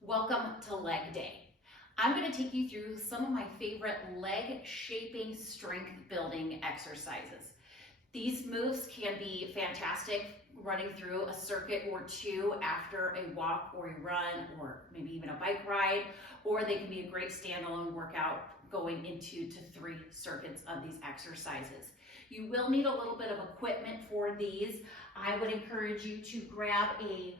Welcome to leg day. I'm going to take you through some of my favorite leg shaping strength building exercises. These moves can be fantastic running through a circuit or two after a walk or a run or maybe even a bike ride, or they can be a great standalone workout going into 3 circuits of these exercises. You will need a little bit of equipment for these. I would encourage you to grab a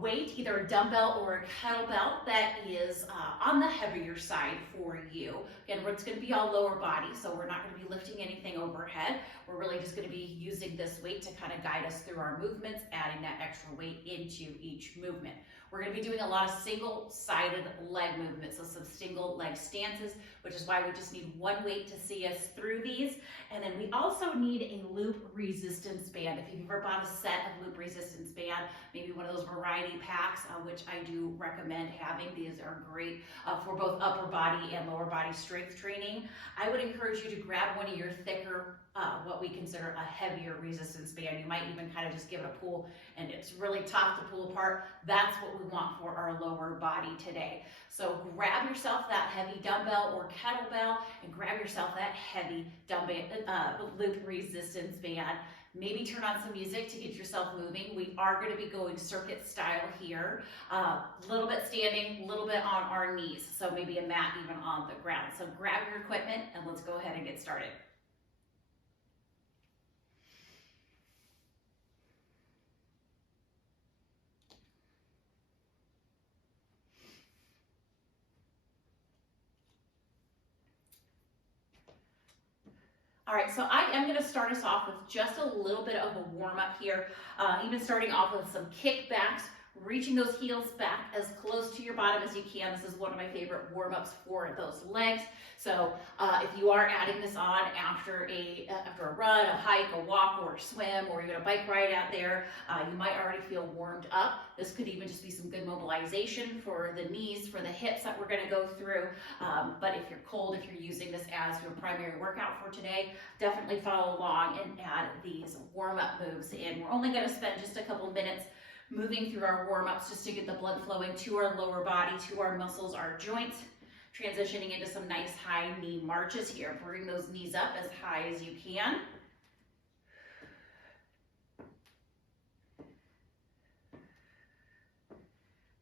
weight, either a dumbbell or a kettlebell that is on the heavier side for you. Again, it's going to be all lower body, so we're not going to be lifting anything overhead. We're really just going to be using this weight to kind of guide us through our movements, adding that extra weight into each movement. We're going to be doing a lot of single-sided leg movements, so some single leg stances, which is why we just need one weight to see us through these. And then we also need a loop resistance band. If you've ever bought a set of loop resistance band, maybe one of those variety packs, which I do recommend having. These are great for both upper body and lower body strength training. I would encourage you to grab one of your thicker, what we consider a heavier resistance band. You might even kind of just give it a pull, and it's really tough to pull apart. That's what we want for our lower body today. So grab yourself that heavy dumbbell or kettlebell and grab yourself that heavy dumbbell loop resistance band. Maybe turn on some music to get yourself moving. We are going to be going circuit style here. A little bit standing, a little bit on our knees. So maybe a mat even on the ground. So grab your equipment and let's go ahead and get started. All right, so I am going to start us off with just a little bit of a warm-up here, even starting off with some kickbacks, reaching those heels back as close to your bottom as you can. This is one of my favorite warm-ups for those legs. So if you are adding this on after a run, a hike, a walk, or a swim, or even a bike ride out there, you might already feel warmed up. This could even just be some good mobilization for the knees, for the hips that we're going to go through. But if you're cold, if you're using this as your primary workout for today, definitely follow along and add these warm-up moves in. We're only going to spend just a couple minutes moving through our warm-ups just to get the blood flowing to our lower body, to our muscles, our joints, transitioning into some nice high knee marches here. Bring those knees up as high as you can.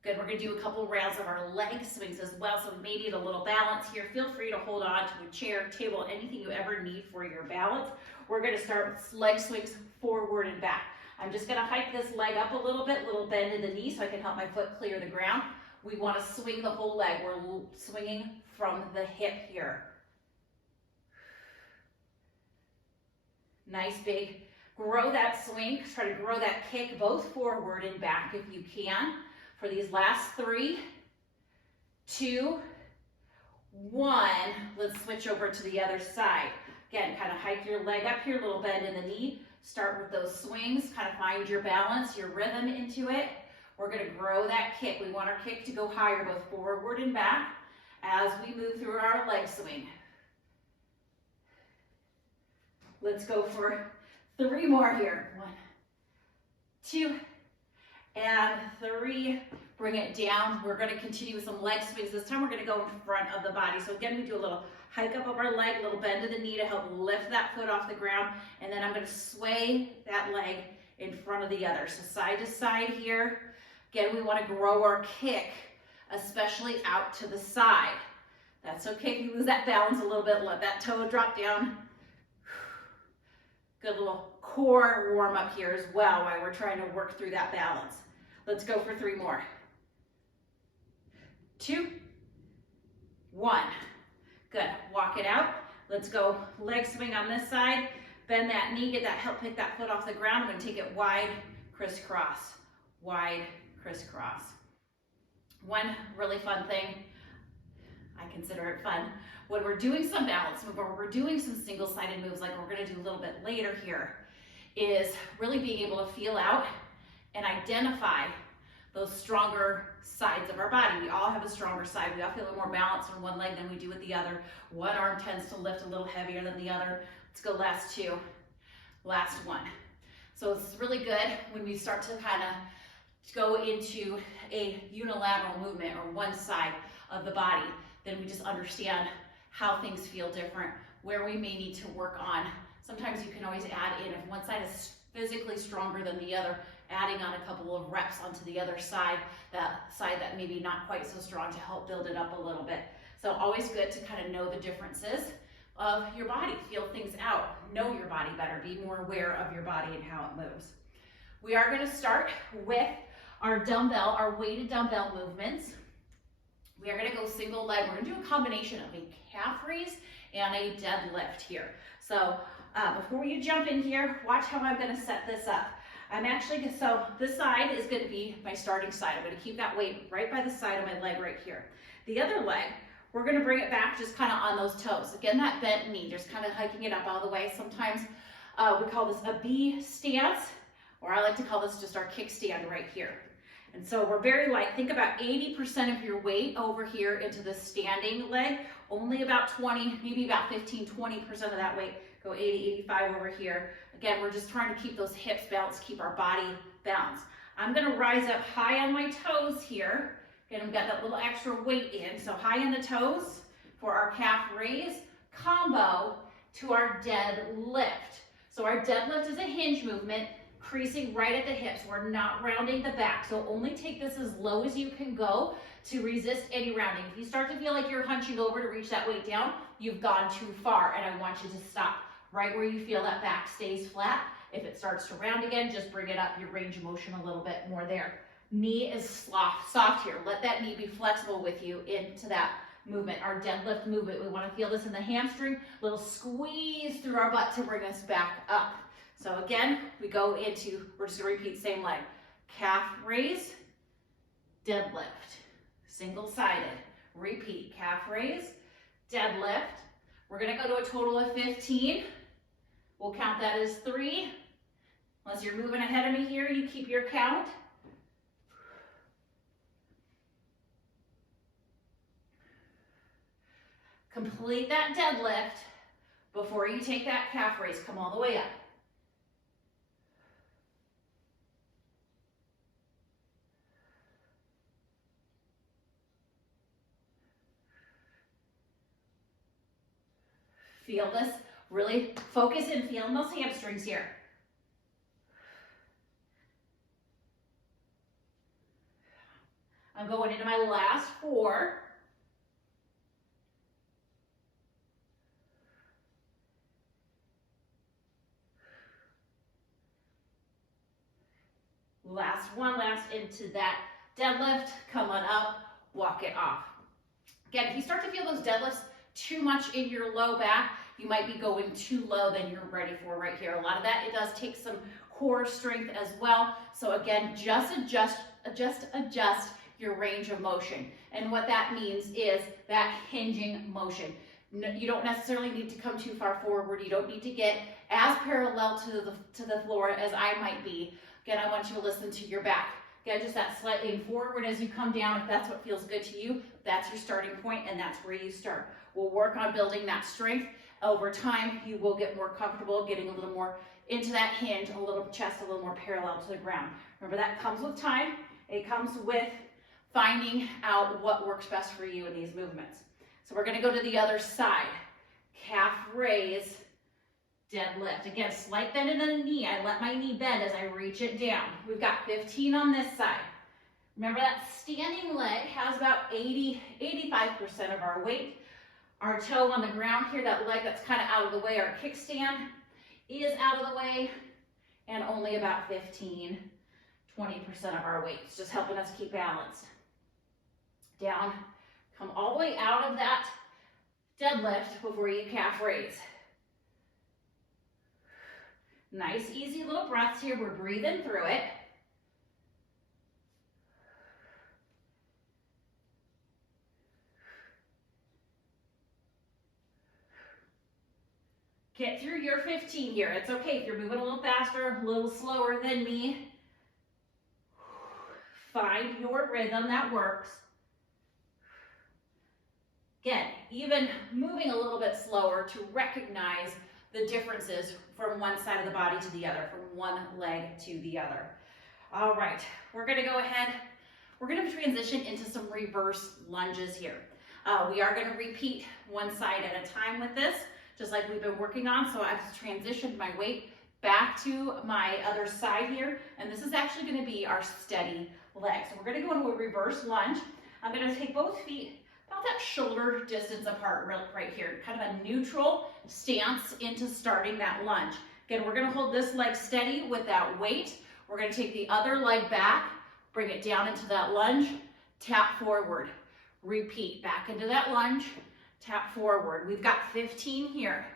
Good, we're going to do a couple rounds of our leg swings as well, so we may need a little balance here. Feel free to hold on to a chair, table, anything you ever need for your balance. We're going to start with leg swings forward and back. I'm just going to hike this leg up a little bit, little bend in the knee so I can help my foot clear the ground. We want to swing the whole leg. We're swinging from the hip here. Nice big, grow that swing. Try to grow that kick both forward and back if you can. For these last 3, 2, 1, let's switch over to the other side. Again, kind of hike your leg up here, little bend in the knee. Start with those swings, kind of find your balance, your rhythm into it. We're going to grow that kick. We want our kick to go higher, both forward and back, as we move through our leg swing. Let's go for 3 more here. 1, 2, and 3. Bring it down. We're going to continue with some leg swings. This time we're going to go in front of the body. So again, we do a little hike up of our leg, a little bend of the knee to help lift that foot off the ground. And then I'm going to sway that leg in front of the other. So side to side here. Again, we want to grow our kick, especially out to the side. That's okay if you lose that balance a little bit. Let that toe drop down. Good little core warm up here as well while we're trying to work through that balance. Let's go for 3 more. 2, 1. Good. Walk it out. Let's go leg swing on this side. Bend that knee. Get that, help pick that foot off the ground. I'm going to take it wide, crisscross. Wide, crisscross. One really fun thing, I consider it fun, when we're doing some balance move or we're doing some single-sided moves like we're going to do a little bit later here, is really being able to feel out and identify those stronger sides of our body. We all have a stronger side. We all feel a little more balanced on one leg than we do with the other. One arm tends to lift a little heavier than the other. Let's go last 2. Last 1. So it's really good when we start to kind of go into a unilateral movement or one side of the body, then we just understand how things feel different, where we may need to work on. Sometimes you can always add in, if one side is physically stronger than the other, adding on a couple of reps onto the other side, that side that maybe not quite so strong, to help build it up a little bit. So always good to kind of know the differences of your body, feel things out, know your body better, be more aware of your body and how it moves. We are going to start with our dumbbell, our weighted dumbbell movements. We are going to go single leg. We're going to do a combination of a calf raise and a deadlift here. So before you jump in here, watch how I'm going to set this up. So this side is going to be my starting side. I'm going to keep that weight right by the side of my leg right here. The other leg, we're going to bring it back just kind of on those toes. Again, that bent knee, just kind of hiking it up all the way. Sometimes we call this a B stance, or I like to call this just our kickstand right here. And so we're very light. Think about 80% of your weight over here into the standing leg, only about 20, maybe about 15, 20% of that weight, go 80, 85 over here. Again, we're just trying to keep those hips balanced, keep our body balanced. I'm gonna rise up high on my toes here. Again, I've got that little extra weight in, so high on the toes for our calf raise, combo to our deadlift. So our deadlift is a hinge movement, creasing right at the hips. We're not rounding the back, so only take this as low as you can go to resist any rounding. If you start to feel like you're hunching over to reach that weight down, you've gone too far, and I want you to stop right where you feel that back stays flat. If it starts to round again, just bring it up, your range of motion a little bit more there. Knee is soft here. Let that knee be flexible with you into that movement, our deadlift movement. We want to feel this in the hamstring, little squeeze through our butt to bring us back up. So again, we go into, we're just going to repeat same leg. Calf raise, deadlift, single-sided. Repeat, calf raise, deadlift. We're going to go to a total of 15. We'll count that as 3. Unless you're moving ahead of me here, you keep your count. Complete that deadlift before you take that calf raise. Come all the way up. Feel this, really focus in, feeling those hamstrings here. I'm going into my last 4. Last one, last into that deadlift, come on up, walk it off. Again, if you start to feel those deadlifts too much in your low back, you might be going too low than you're ready for right here. A lot of that, it does take some core strength as well. So again, just adjust your range of motion. And what that means is that hinging motion. You don't necessarily need to come too far forward. You don't need to get as parallel to the floor as I might be. Again, I want you to listen to your back. Again, just that slightly forward as you come down. If that's what feels good to you, that's your starting point, and that's where you start. We'll work on building that strength. Over time, you will get more comfortable getting a little more into that hinge, a little chest, a little more parallel to the ground. Remember, that comes with time. It comes with finding out what works best for you in these movements. So we're gonna go to the other side. Calf raise, deadlift. Again, slight bend in the knee. I let my knee bend as I reach it down. We've got 15 on this side. Remember, that standing leg has about 85% of our weight. Our toe on the ground here, that leg that's kind of out of the way, our kickstand is out of the way, and only about 15, 20% of our weight. It's just helping us keep balanced. Down, come all the way out of that deadlift before you calf raise. Nice, easy little breaths here. We're breathing through it. Get through your 15 here. It's okay if you're moving a little faster, a little slower than me. Find your rhythm that works. Again, even moving a little bit slower to recognize the differences from one side of the body to the other, from one leg to the other. All right, we're gonna go ahead. We're gonna transition into some reverse lunges here. We are gonna repeat one side at a time with this, just like we've been working on. So I've transitioned my weight back to my other side here, and this is actually gonna be our steady leg. So we're gonna go into a reverse lunge. I'm gonna take both feet about that shoulder distance apart right here, kind of a neutral stance into starting that lunge. Again, we're gonna hold this leg steady with that weight. We're gonna take the other leg back, bring it down into that lunge, tap forward. Repeat, back into that lunge, tap forward. We've got 15 here.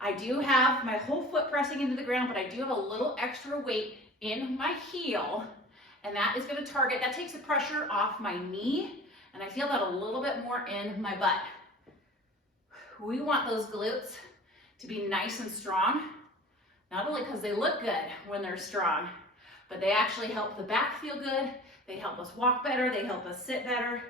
I do have my whole foot pressing into the ground, but I do have a little extra weight in my heel, and that is gonna target, that takes the pressure off my knee, and I feel that a little bit more in my butt. We want those glutes to be nice and strong, not only because they look good when they're strong, but they actually help the back feel good, they help us walk better, they help us sit better.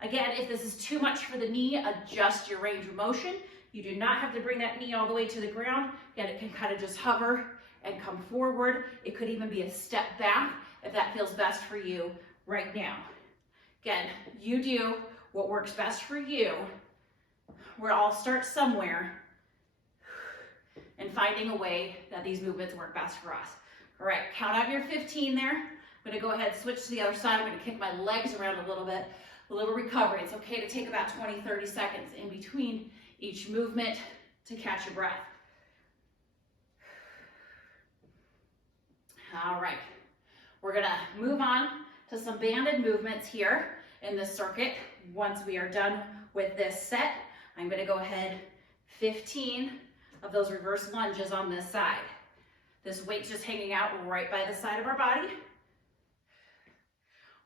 Again, if this is too much for the knee, adjust your range of motion. You do not have to bring that knee all the way to the ground. Again, it can kind of just hover and come forward. It could even be a step back if that feels best for you right now. Again, you do what works best for you. We'll all start somewhere and finding a way that these movements work best for us. All right, count out your 15 there. I'm gonna go ahead and switch to the other side. I'm gonna kick my legs around a little bit. A little recovery. It's okay to take about 20, 30 seconds in between each movement to catch your breath. All right, we're gonna move on to some banded movements here in this circuit. Once we are done with this set, I'm gonna go ahead 15 of those reverse lunges on this side. This weight's just hanging out right by the side of our body.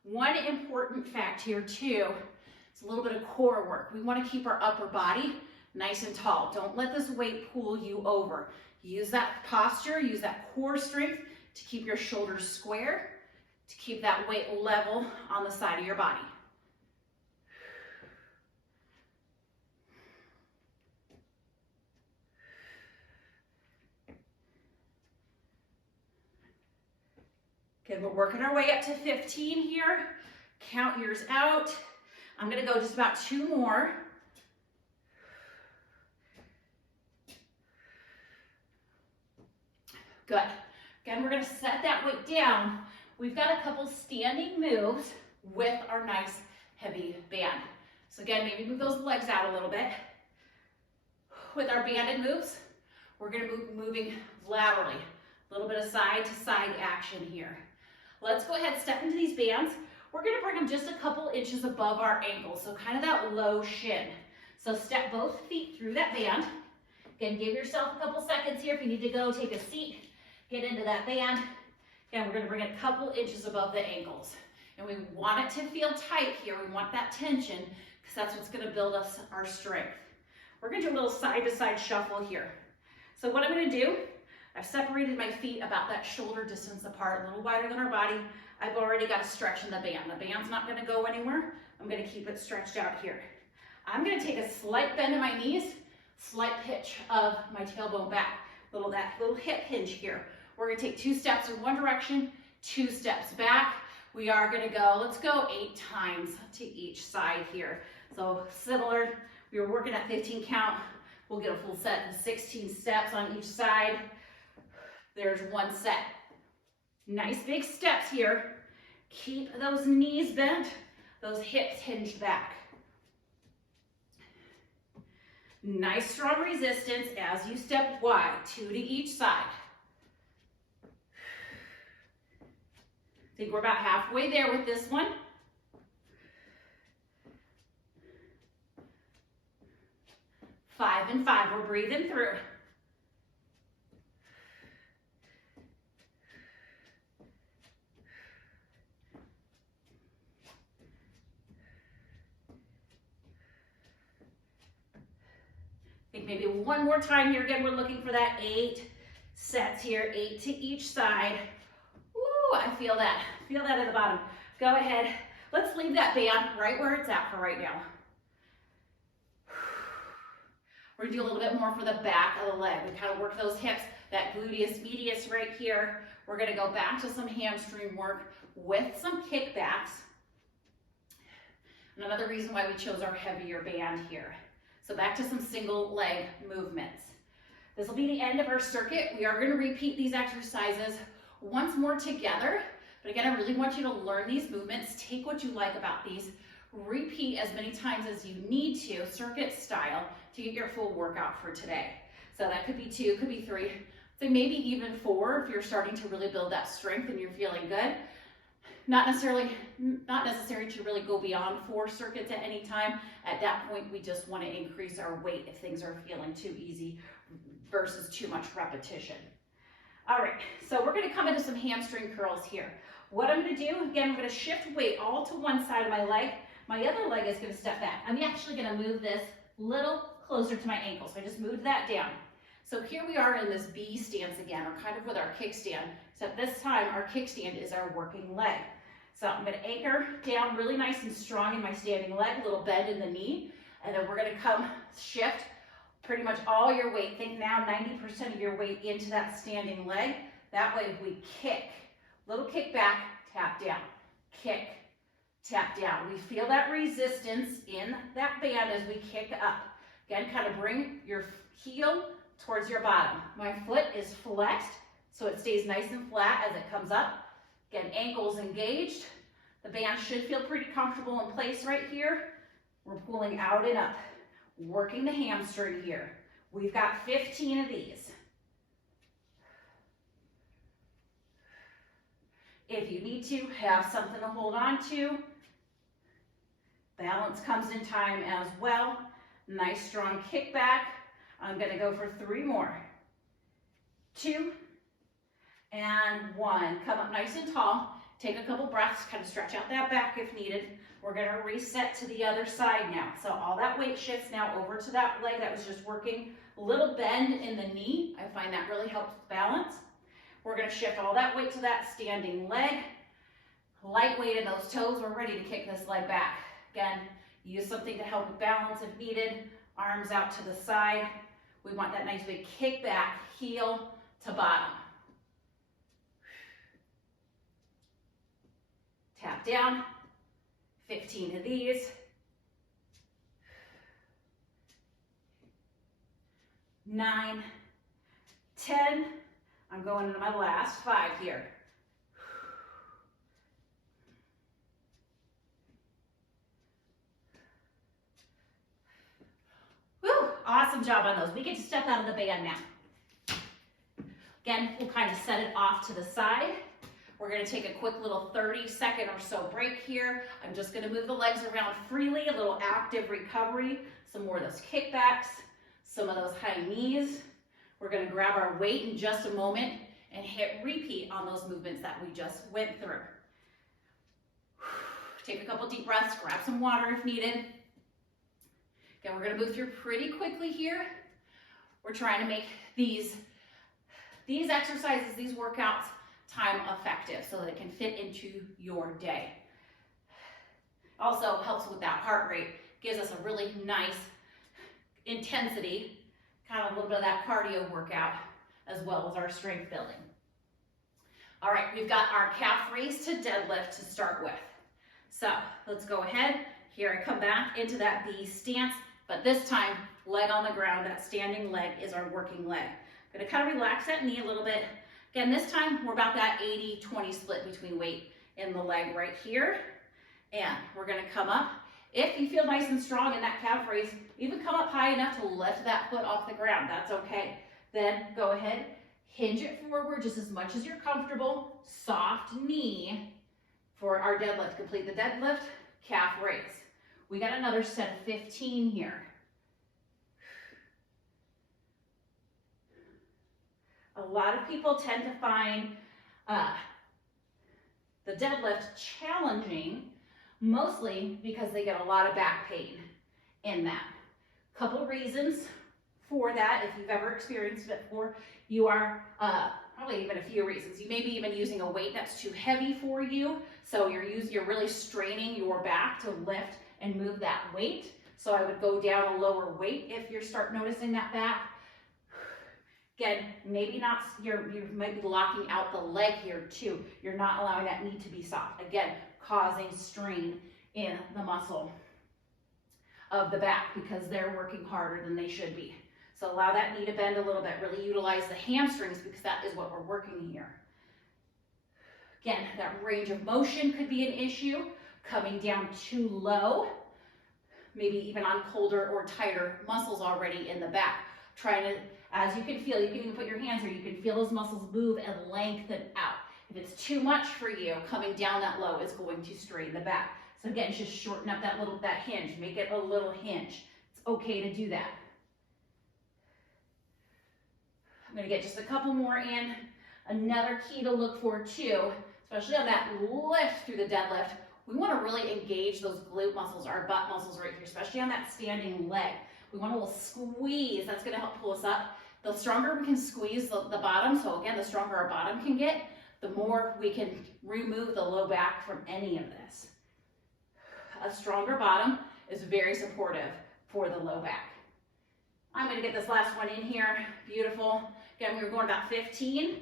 One important fact here too, it's a little bit of core work. We want to keep our upper body nice and tall. Don't let this weight pull you over. Use that posture, use that core strength to keep your shoulders square, to keep that weight level on the side of your body. Okay, we're working our way up to 15 here. Count yours out. I'm gonna go just about 2 more. Good. Again, we're gonna set that weight down. We've got a couple standing moves with our nice heavy band. So again, maybe move those legs out a little bit. With our banded moves, we're gonna be moving laterally. A little bit of side to side action here. Let's go ahead and step into these bands. We're gonna bring them just a couple inches above our ankles, so kind of that low shin. So step both feet through that band. Again, give yourself a couple seconds here. If you need to go, take a seat, get into that band. Again, we're gonna bring it a couple inches above the ankles. And we want it to feel tight here. We want that tension, because that's what's gonna build us our strength. We're gonna do a little side to side shuffle here. So what I'm gonna do, I've separated my feet about that shoulder distance apart, a little wider than our body. I've already got a stretch in the band. The band's not gonna go anywhere. I'm gonna keep it stretched out here. I'm gonna take a slight bend in my knees, slight pitch of my tailbone back, that little hip hinge here. We're gonna take 2 steps in one direction, 2 steps back. We are gonna go, let's go 8 times to each side here. So similar, we were working at 15 count. We'll get a full set of 16 steps on each side. There's 1 set. Nice big steps here. Keep those knees bent, those hips hinged back. Nice strong resistance as you step wide, 2 to each side. I think we're about halfway there with this one. Five and 5, we're breathing through. I think maybe one more time here. Again, we're looking for that 8 sets here, 8 to each side. Ooh, I feel that at the bottom. Go ahead, let's leave that band right where it's at for right now. We're gonna do a little bit more for the back of the leg. We kind of work those hips, that gluteus medius right here. We're gonna go back to some hamstring work with some kickbacks. And another reason why we chose our heavier band here. So back to some single leg movements. This will be the end of our circuit. We are gonna repeat these exercises once more together. But again, I really want you to learn these movements. Take what you like about these. Repeat as many times as you need to, circuit style, to get your full workout for today. So that could be 2, could be 3, so maybe even 4 if you're starting to really build that strength and you're feeling good. Not necessary to really go beyond 4 circuits at any time. At that point, we just want to increase our weight if things are feeling too easy versus too much repetition. All right, so we're going to come into some hamstring curls here. What I'm going to do, again, I'm going to shift weight all to one side of my leg. My other leg is going to step back. I'm actually going to move this a little closer to my ankle. So I just moved that down. So here we are in this B stance again, or kind of with our kickstand, except this time our kickstand is our working leg. So I'm going to anchor down really nice and strong in my standing leg, a little bend in the knee, and then we're going to come shift pretty much all your weight. Think now 90% of your weight into that standing leg. That way we kick, little kick back, tap down, kick, tap down. We feel that resistance in that band as we kick up. Again, kind of bring your heel towards your bottom. My foot is flexed, so it stays nice and flat as it comes up. Again, ankles engaged. The band should feel pretty comfortable in place right here. We're pulling out and up, working the hamstring here. We've got 15 of these. If you need to, have something to hold on to. Balance comes in time as well. Nice strong kickback. I'm going to go for 3 more. 2 and 1. Come up nice and tall. Take a couple breaths, kind of stretch out that back if needed. We're going to reset to the other side now. So all that weight shifts now over to that leg that was just working. A little bend in the knee. I find that really helps with balance. We're going to shift all that weight to that standing leg. Light weight in those toes. We're ready to kick this leg back. Again, use something to help with balance if needed. Arms out to the side. We want that nice big kick back, heel to bottom. Tap down. 15 of these. 9, 10. I'm going into my last 5 here. Woo, awesome job on those. We get to step out of the band now. Again, we'll kind of set it off to the side. We're going to take a quick little 30-second or so break here. I'm just going to move the legs around freely, a little active recovery, some more of those kickbacks, some of those high knees. We're going to grab our weight in just a moment and hit repeat on those movements that we just went through. Take a couple deep breaths, grab some water if needed. Again, we're going to move through pretty quickly here. We're trying to make these exercises, these workouts, time effective so that it can fit into your day. Also helps with that heart rate, gives us a really nice intensity, kind of a little bit of that cardio workout, as well as our strength building. All right, we've got our calf raise to deadlift to start with. So let's go ahead. Here I come back into that B stance, but this time, leg on the ground, that standing leg is our working leg. I'm gonna kind of relax that knee a little bit. Again, this time we're about that 80-20 split between weight and the leg right here. And we're gonna come up. If you feel nice and strong in that calf raise, even come up high enough to lift that foot off the ground, that's okay. Then go ahead, hinge it forward just as much as you're comfortable. Soft knee for our deadlift. Complete the deadlift, calf raise. We got another set of 15 here. A lot of people tend to find the deadlift challenging, mostly because they get a lot of back pain in that. Couple of reasons for that, if you've ever experienced it before, you are probably even a few reasons. You may be even using a weight that's too heavy for you, so you're really straining your back to lift and move that weight. So I would go down a lower weight if you start noticing that back. Again, maybe not, you might be locking out the leg here too. You're not allowing that knee to be soft. Again, causing strain in the muscle of the back because they're working harder than they should be. So allow that knee to bend a little bit. Really utilize the hamstrings because that is what we're working here. Again, that range of motion could be an issue. Coming down too low, maybe even on colder or tighter muscles already in the back. Trying to, as you can feel, you can even put your hands here, you can feel those muscles move and lengthen out. If it's too much for you, coming down that low is going to strain the back. So again, just shorten up that hinge, make it a little hinge. It's okay to do that. I'm gonna get just a couple more in. Another key to look for too, especially on that lift through the deadlift, we want to really engage those glute muscles, our butt muscles right here, especially on that standing leg. We want a little squeeze. That's going to help pull us up. The stronger we can squeeze the bottom, so again, the stronger our bottom can get, the more we can remove the low back from any of this. A stronger bottom is very supportive for the low back. I'm going to get this last one in here. Beautiful. Again, we were going about 15.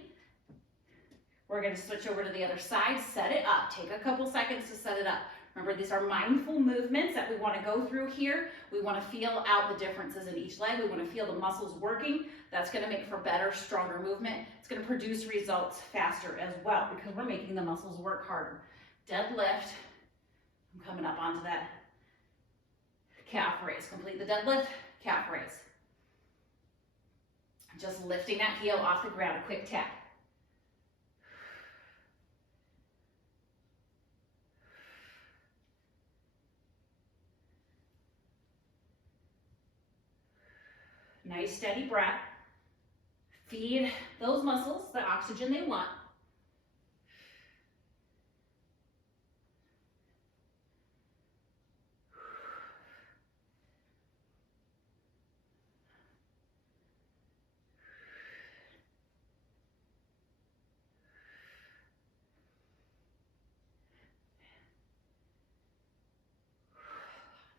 We're going to switch over to the other side, set it up. Take a couple seconds to set it up. Remember, these are mindful movements that we want to go through here. We want to feel out the differences in each leg. We want to feel the muscles working. That's going to make for better, stronger movement. It's going to produce results faster as well because we're making the muscles work harder. Deadlift. I'm coming up onto that calf raise. Complete the deadlift, calf raise. Just lifting that heel off the ground, a quick tap. Nice steady breath. Feed those muscles the oxygen they want.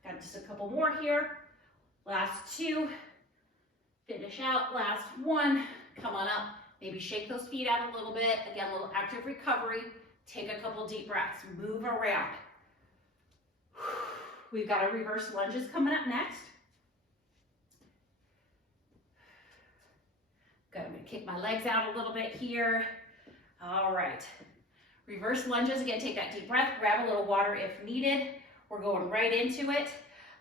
Got just a couple more here. Last two. Finish out, last one, come on up, maybe shake those feet out a little bit. Again, a little active recovery. Take a couple deep breaths, move around. We've got our reverse lunges coming up next. Good, I'm gonna kick my legs out a little bit here. All right, reverse lunges, again, take that deep breath, grab a little water if needed. We're going right into it.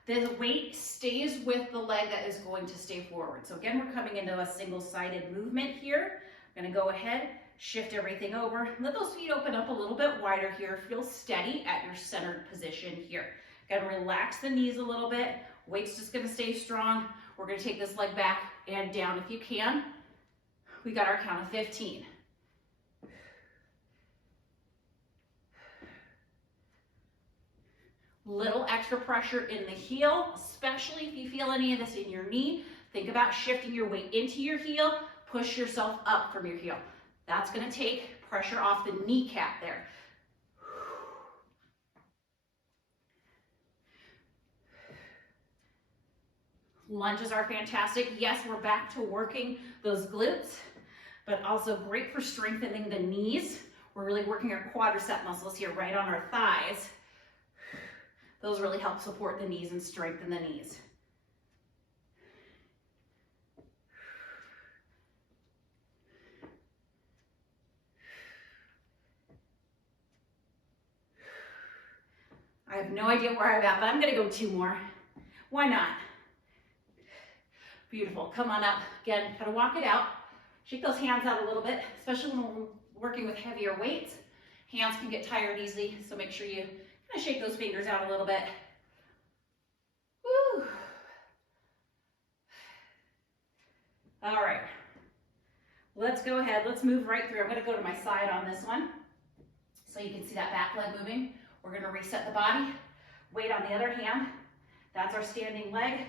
The weight stays with the leg that is going to stay forward. So again, we're coming into a single-sided movement here. I'm gonna go ahead, shift everything over. Let those feet open up a little bit wider here. Feel steady at your centered position here. Gotta relax the knees a little bit. Weight's just gonna stay strong. We're gonna take this leg back and down if you can. We got our count of 15. Little extra pressure in the heel, especially if you feel any of this in your knee. Think about shifting your weight into your heel. Push yourself up from your heel. That's going to take pressure off the kneecap there. Lunges are fantastic. Yes, we're back to working those glutes, but also great for strengthening the knees. We're really working our quadricep muscles here right on our thighs. Those really help support the knees and strengthen the knees. I have no idea where I'm at, but I'm gonna go 2 more. Why not? Beautiful, come on up. Again, gotta walk it out. Shake those hands out a little bit, especially when we're working with heavier weights. Hands can get tired easily, so make sure you kind of shake those fingers out a little bit. Woo. All right, let's go ahead. Let's move right through. I'm going to go to my side on this one so you can see that back leg moving. We're going to reset the body. Weight on the other hand. That's our standing leg.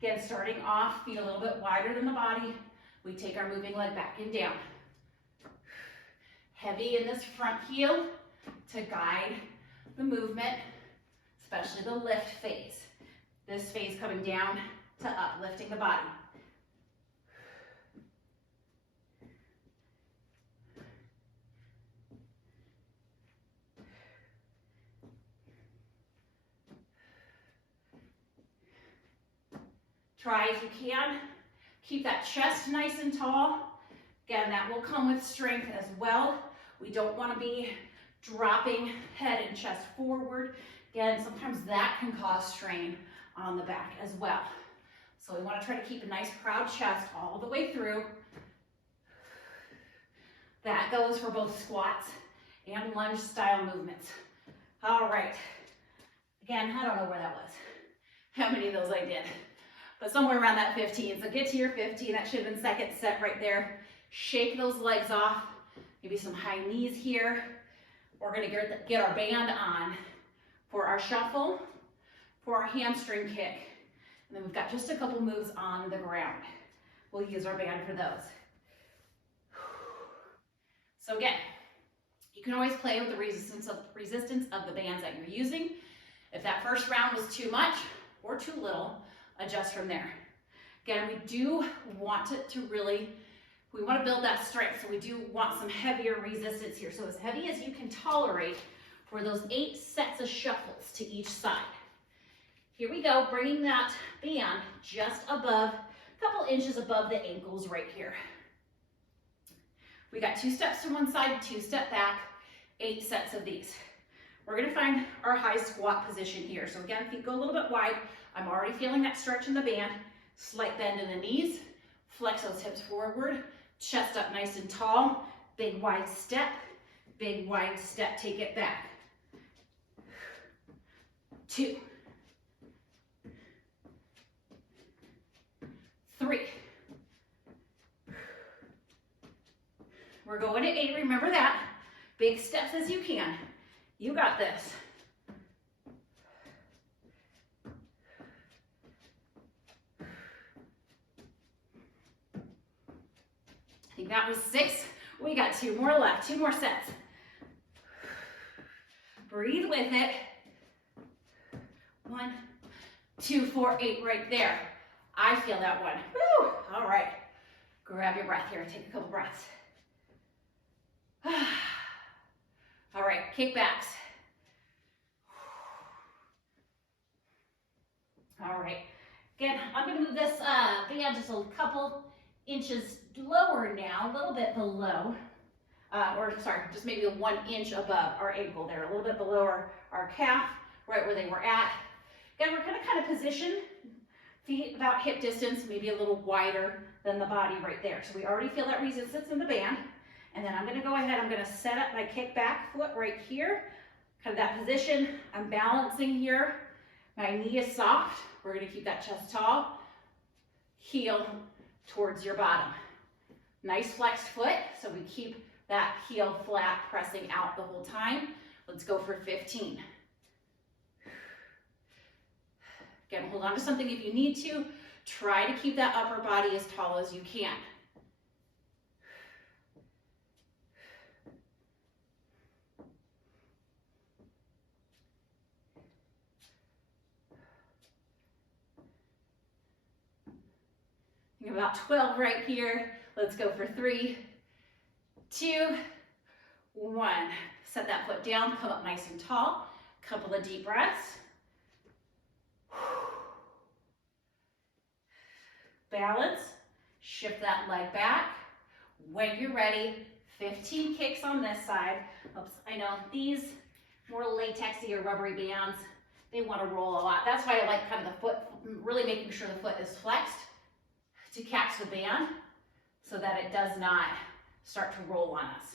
Again, starting off, feet a little bit wider than the body. We take our moving leg back and down. Heavy in this front heel to guide the movement, especially the lift phase. This phase coming down to up, lifting the body. Try as you can. Keep that chest nice and tall. Again, that will come with strength as well. We don't want to be dropping head and chest forward. Again, sometimes that can cause strain on the back as well. So we want to try to keep a nice proud chest all the way through. That goes for both squats and lunge style movements. All right. Again, I don't know where that was, how many of those I did, but somewhere around that 15. So get to your 15. That should have been second set right there. Shake those legs off. Maybe some high knees here. We're going to get our band on for our shuffle, for our hamstring kick. And then we've got just a couple moves on the ground. We'll use our band for those. So again, you can always play with the resistance of the bands that you're using. If that first round was too much or too little, adjust from there. Again, we do want it to really, we want to build that strength, so we do want some heavier resistance here. So as heavy as you can tolerate for those 8 sets of shuffles to each side. Here we go, bringing that band just above, a couple inches above the ankles right here. We got 2 steps to one side, 2 step back, 8 sets of these. We're going to find our high squat position here. So again, feet go a little bit wide. I'm already feeling that stretch in the band. Slight bend in the knees. Flex those hips forward. Chest up nice and tall. Big wide step. Big wide step. Take it back. 2. 3. We're going to 8. Remember that. Big steps as you can. You got this. I think that was 6. We got 2 more left, 2 more sets. Breathe with it. 1, 2, 4, 8 right there. I feel that one. Woo! All right. Grab your breath here. Take a couple breaths. All right, kickbacks. All right. Again, I'm going to move this band just a couple inches lower now, a little bit below, just maybe 1 inch above our ankle there, a little bit below our calf, right where they were at. Again, we're going to kind of position feet about hip distance, maybe a little wider than the body right there. So we already feel that resistance in the band. And then I'm going to go ahead, I'm going to set up my kickback foot right here, kind of that position. I'm balancing here. My knee is soft. We're going to keep that chest tall. Heel towards your bottom. Nice flexed foot, so we keep that heel flat, pressing out the whole time. Let's go for 15. Again, hold on to something if you need to. Try to keep that upper body as tall as you can. About 12 right here. Let's go for 3, 2, 1. Set that foot down, come up nice and tall. Couple of deep breaths. Balance. Shift that leg back. When you're ready, 15 kicks on this side. Oops, I know these more latexy or rubbery bands, they want to roll a lot. That's why I like kind of the foot, really making sure the foot is flexed to catch the band so that it does not start to roll on us.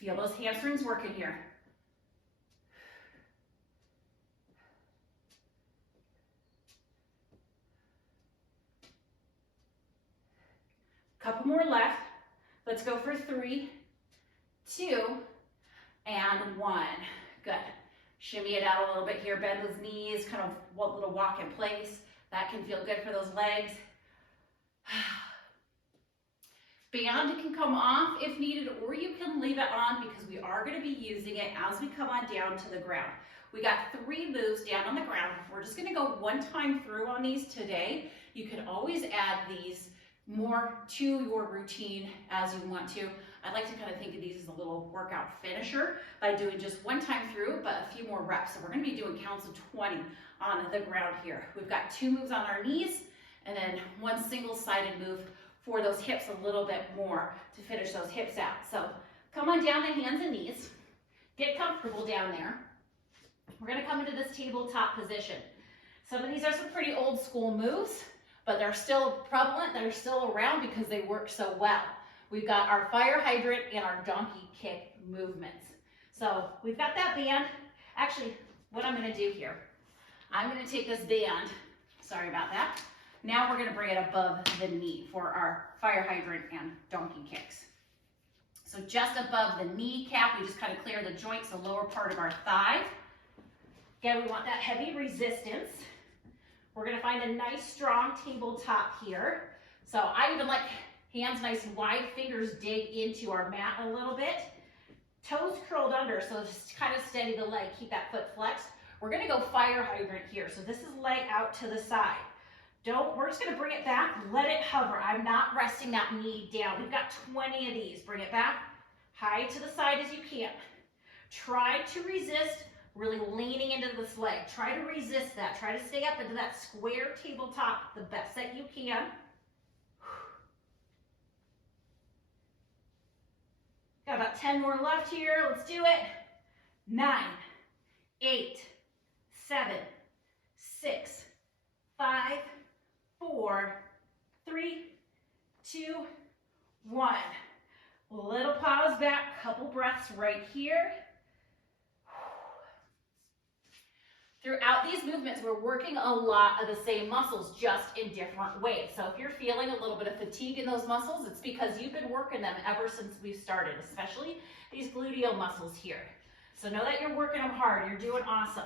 Feel those hamstrings working here. Couple more left. Let's go for 3, 2, and 1. Good. Shimmy it out a little bit here, bend those knees, kind of a little walk in place. That can feel good for those legs. Band can come off if needed, or you can leave it on because we are going to be using it as we come on down to the ground. We got 3 moves down on the ground. We're just going to go one time through on these today. You can always add these more to your routine as you want to. I like to kind of think of these as a little workout finisher by doing just one time through, but a few more reps. So we're going to be doing counts of 20 on the ground here. We've got 2 moves on our knees and then 1 single-sided move for those hips a little bit more to finish those hips out. So come on down to hands and knees. Get comfortable down there. We're going to come into this tabletop position. Some of these are some pretty old school moves, but they're still prevalent, they're still around because they work so well. We've got our fire hydrant and our donkey kick movements. So we've got that band. Actually, what I'm going to do here, I'm going to take this band, sorry about that. Now we're going to bring it above the knee for our fire hydrant and donkey kicks. So just above the kneecap, we just kind of clear the joints, the lower part of our thigh. Again, we want that heavy resistance. We're going to find a nice strong tabletop here. So I even like hands nice and wide, fingers dig into our mat a little bit. Toes curled under, so just kind of steady the leg, keep that foot flexed. We're going to go fire hydrant here. So this is leg out to the side. We're just going to bring it back, let it hover. I'm not resting that knee down. We've got 20 of these. Bring it back, high to the side as you can. Try to resist really leaning into this leg. Try to resist that. Try to stay up into that square tabletop the best that you can. Got about 10 more left here. Let's do it. 9, 8, 7, 6, 5, 4, 3, 2, 1. Little pause back, couple breaths right here. Throughout these movements, we're working a lot of the same muscles, just in different ways. So if you're feeling a little bit of fatigue in those muscles, it's because you've been working them ever since we started, especially these gluteal muscles here. So know that you're working them hard. You're doing awesome.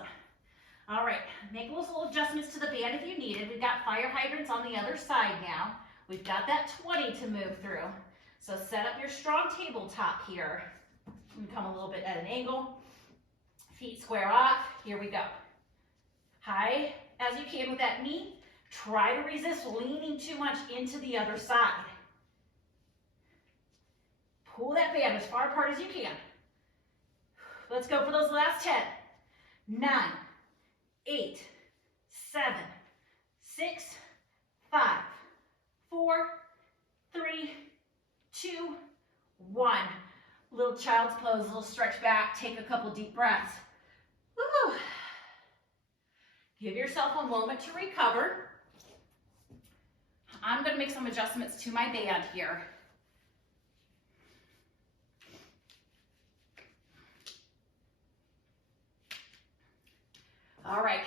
All right, make those little adjustments to the band if you need it. We've got fire hydrants on the other side now. We've got that 20 to move through. So set up your strong tabletop here. You can come a little bit at an angle. Feet square off. Here we go. High as you can with that knee. Try to resist leaning too much into the other side. Pull that band as far apart as you can. Let's go for those last 10. 9, 8, 7, 6, 5, 4, 3, 2, 1. Little child's pose, little stretch back, take a couple deep breaths. Woo! Give yourself a moment to recover. I'm going to make some adjustments to my band here. All right,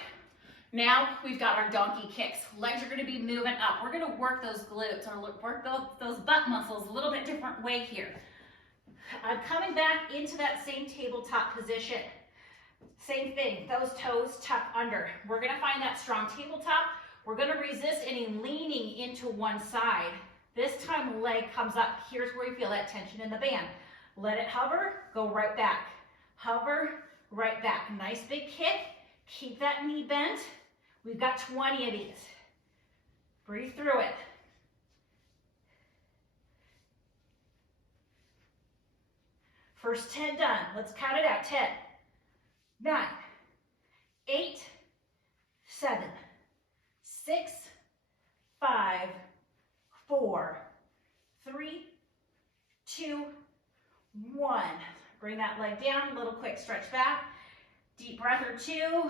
now we've got our donkey kicks. Legs are going to be moving up. We're going to work those glutes or work those butt muscles a little bit different way here. I'm coming back into that same tabletop position. Same thing, those toes tuck under. We're going to find that strong tabletop. We're going to resist any leaning into one side. This time leg comes up. Here's where you feel that tension in the band. Let it hover, go right back. Hover, right back. Nice big kick. Keep that knee bent. We've got 20 of these. Breathe through it. First 10 done. Let's count it out. 10, 9, 8, 7, 6, 5, 4, 3, 2, 1. Bring that leg down, a little quick stretch back. Deep breath or two.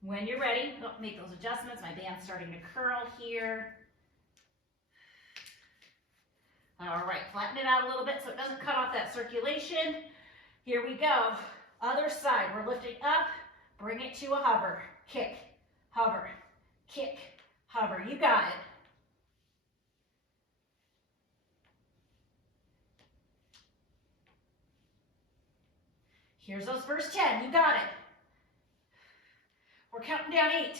When you're ready, make those adjustments. My band's starting to curl here. All right, flatten it out a little bit so it doesn't cut off that circulation. Here we go. Other side, we're lifting up, bring it to a hover. Kick, hover, kick, hover. You got it. Here's those first 10, you got it. We're counting down 8,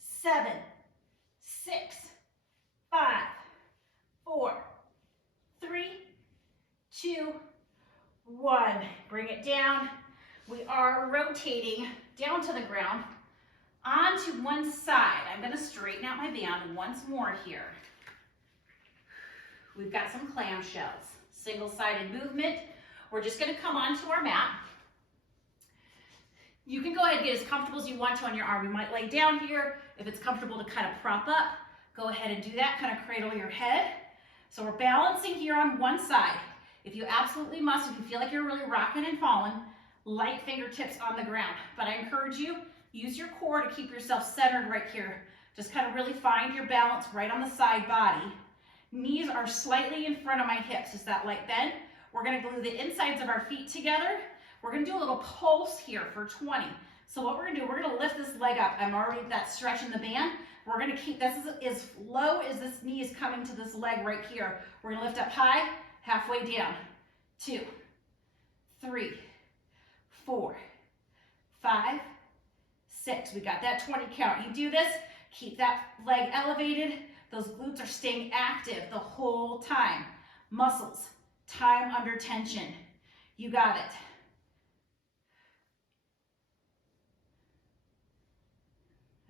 7, 6, 5, 4, 3, 2, 1. Bring it down. We are rotating down to the ground onto one side. I'm going to straighten out my band once more here. We've got some clamshells. Single-sided movement. We're just going to come onto our mat. You can go ahead and get as comfortable as you want to on your arm. You might lay down here. If it's comfortable to kind of prop up, go ahead and do that. Kind of cradle your head. So we're balancing here on one side. If you absolutely must, if you feel like you're really rocking and falling, light fingertips on the ground. But I encourage you, use your core to keep yourself centered right here. Just kind of really find your balance right on the side body. Knees are slightly in front of my hips. Is that light bend? We're going to glue the insides of our feet together. We're going to do a little pulse here for 20. So what we're going to do, we're going to lift this leg up. I'm already that stretch in the band. We're going to keep this as low as this knee is coming to this leg right here. We're going to lift up high, halfway down. 2, 3, 4, 5, 6. We got that 20 count. You do this, keep that leg elevated. Those glutes are staying active the whole time. Muscles, time under tension. You got it.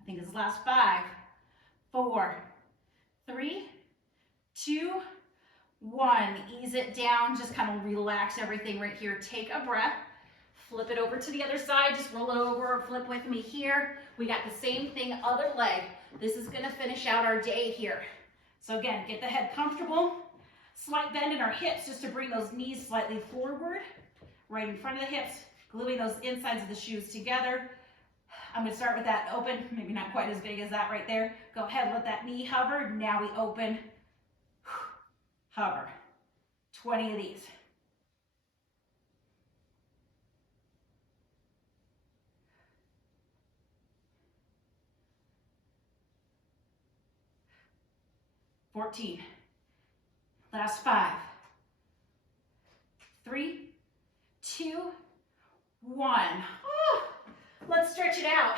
I think it's last 5, 4, 3, 2, 1. Ease it down. Just kind of relax everything right here. Take a breath. Flip it over to the other side. Just roll it over or flip with me here. We got the same thing, other leg. This is going to finish out our day here. So again, get the head comfortable. Slight bend in our hips just to bring those knees slightly forward. Right in front of the hips. Gluing those insides of the shoes together. I'm going to start with that open. Maybe not quite as big as that right there. Go ahead, let that knee hover. Now we open. Hover. 20 of these. Last 5, 3, 2, 1. Oh, let's stretch it out.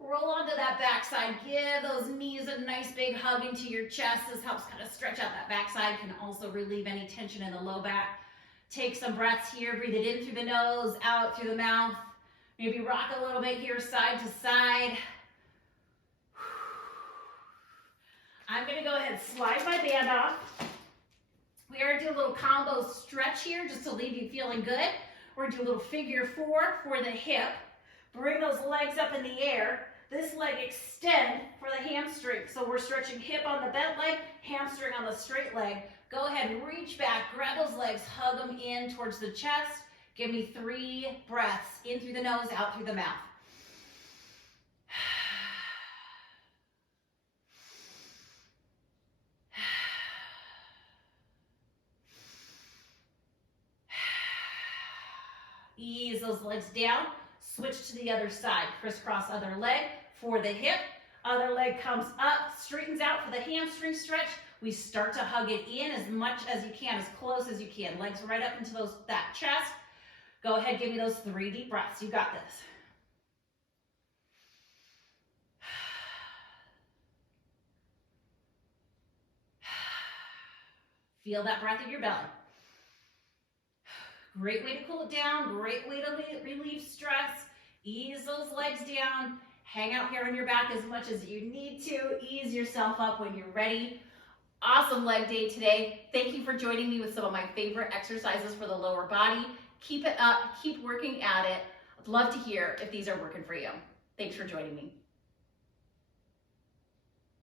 Roll onto that backside. Give those knees a nice big hug into your chest. This helps kind of stretch out that backside. Can also relieve any tension in the low back. Take some breaths here. Breathe it in through the nose, out through the mouth. Maybe rock a little bit here, side to side. I'm going to go ahead and slide my band off. We are going to do a little combo stretch here just to leave you feeling good. We're going to do a little figure 4 for the hip. Bring those legs up in the air. This leg extend for the hamstring. So we're stretching hip on the bent leg, hamstring on the straight leg. Go ahead and reach back, grab those legs, hug them in towards the chest. Give me 3 breaths, in through the nose, out through the mouth. Ease those legs down. Switch to the other side. Crisscross other leg for the hip. Other leg comes up, straightens out for the hamstring stretch. We start to hug it in as much as you can, as close as you can. Legs right up into that chest. Go ahead, give me those 3 deep breaths. You got this. Feel that breath in your belly. Great way to cool it down, great way to relieve stress. Ease those legs down. Hang out here on your back as much as you need to. Ease yourself up when you're ready. Awesome leg day today. Thank you for joining me with some of my favorite exercises for the lower body. Keep it up, keep working at it. I'd love to hear if these are working for you. Thanks for joining me.